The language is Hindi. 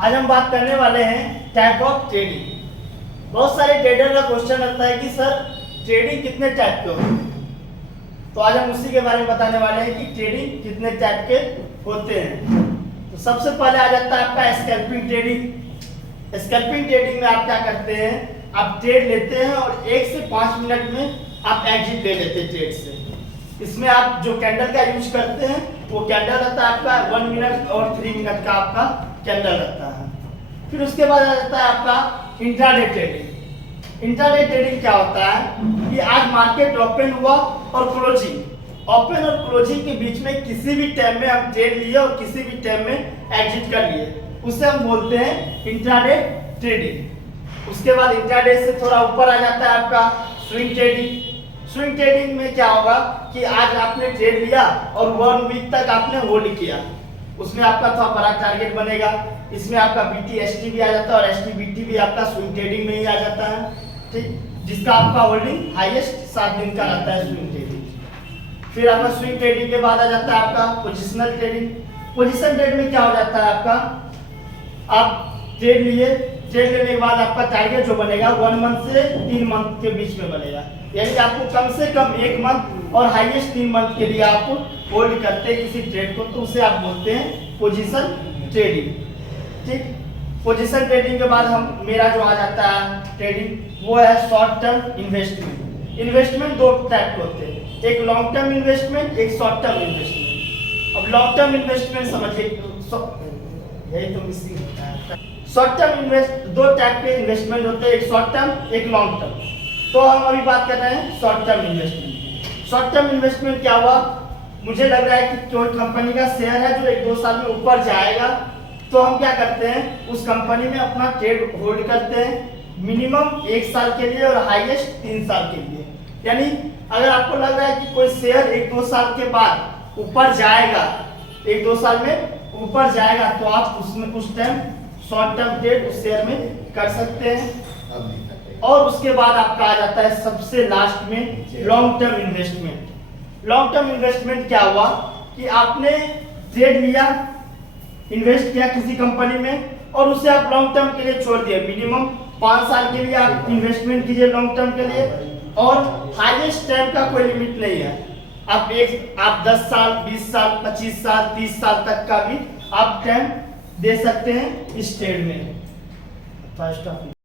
आज हम बात करने वाले हैं टाइप ऑफ ट्रेडिंग। बहुत सारे ट्रेडर का क्वेश्चन आता है कि सर ट्रेडिंग कितने टाइप के होते हैं, तो आज हम उसी के बारे में बताने वाले हैं कि ट्रेडिंग कितने टाइप के होते हैं। तो सबसे पहले आ जाता है आपका स्कैल्पिंग ट्रेडिंग। स्कैल्पिंग ट्रेडिंग में आप क्या करते हैं, आप ट्रेड लेते हैं और 1 से 5 मिनट में आप एग्जिट ले लेते हैं ट्रेड से। इसमें आप जो कैंडल का यूज करते हैं वो कैंडल रहता है आपका 1 मिनट और 3 मिनट का आपका कैंडल रहता है। फिर उसके बाद आ जाता है आपका इंट्राडे ट्रेडिंग। इंट्राडे ट्रेडिंग क्या होता है कि आज मार्केट ओपन हुआ और क्लोजिंग, ओपन और क्लोजिंग के बीच में किसी भी टाइम में हम ट्रेड लिए और किसी भी टाइम में एग्जिट कर लिए, उसे हम बोलते हैं इंट्राडे ट्रेडिंग। उसके बाद इंट्राडे से थोड़ा ऊपर आ जाता है आपका स्विंग ट्रेडिंग। स्विंग ट्रेडिंग में क्या होगा कि आज आपने ट्रेड लिया और 1 वीक तक आपने होल्ड किया, उसमें आपका थोड़ा बड़ा टारगेट बनेगा। इसमें आपका बीटी एसटी भी आ जाता है और एसटी बीटी भी आपका स्विंग ट्रेडिंग में ही आ जाता है, ठीक, जिसका आपका होल्डिंग हाईएस्ट 7 दिन का रहता है स्विंग ट्रेडिंग। फिर आपका स्विंग ट्रेडिंग के बाद आ जाता है आपका पोजिशनल ट्रेडिंग। पोजिशन ट्रेड में क्या हो जाता है आपका, आप ट्रेड लिए, ट्रेड लेने के बाद आपका टारगेट जो बनेगा 1 मंथ से 3 मंथ के बीच में बनेगा, यानी आपको कम से कम 1 मंथ और हाईएस्ट 3 मंथ के लिए आप होल्ड करते हैं किसी ट्रेड को, तो उसे आप बोलते हैं पोजीशन ट्रेडिंग, ठीक। पोजीशन ट्रेडिंग के बाद हम मेरा जो आ जाता है ट्रेडिंग वो है short term investment. Investment 2 type के होते हैं, एक लॉन्ग टर्म इन्वेस्टमेंट, एक शॉर्ट टर्म इन्वेस्टमेंट। अब लॉन्ग टर्म इन्वेस्टमेंट समझिए, यही तो मिसिंग होता है। शॉर्ट टर्म इन्वेस्ट 2 टाइप के इन्वेस्टमेंट होते हैं, एक शॉर्ट टर्म एक लॉन्ग टर्म। तो हम अभी बात कर रहे हैं short term investment. Short term investment क्या हुआ, मुझे लग रहा है कि कोई कंपनी का शेयर है जो 1-2 साल में ऊपर जाएगा, तो हम क्या करते हैं उस कंपनी में अपना ट्रेड होल्ड करते हैं मिनिमम 1 साल के लिए और हाईएस्ट 3 साल के लिए। यानी अगर आपको लग रहा है कि कोई शेयर 1-2 साल के बाद ऊपर जाएगा, 1-2 साल में ऊपर जाएगा, तो आप उसमें उस टाइम शॉर्ट टर्म ट्रेड उस शेयर में कर सकते हैं। और उसके बाद आपका आ जाता है सबसे लास्ट में long term investment. Long term investment क्या हुआ कि आपने ट्रेड लिया, इन्वेस्ट किया किसी कंपनी में और उसे आप लॉन्ग टर्म के लिए छोड़ दिए, मिनिमम 5 साल के लिए आप इन्वेस्टमेंट कीजिए लॉन्ग टर्म के लिए, और हाईएस्ट टाइम का कोई लिमिट नहीं है। आप 10 साल 20 साल 25 साल 30 साल तक का भी आप टाइम दे सकते हैं इस ट्रेड में।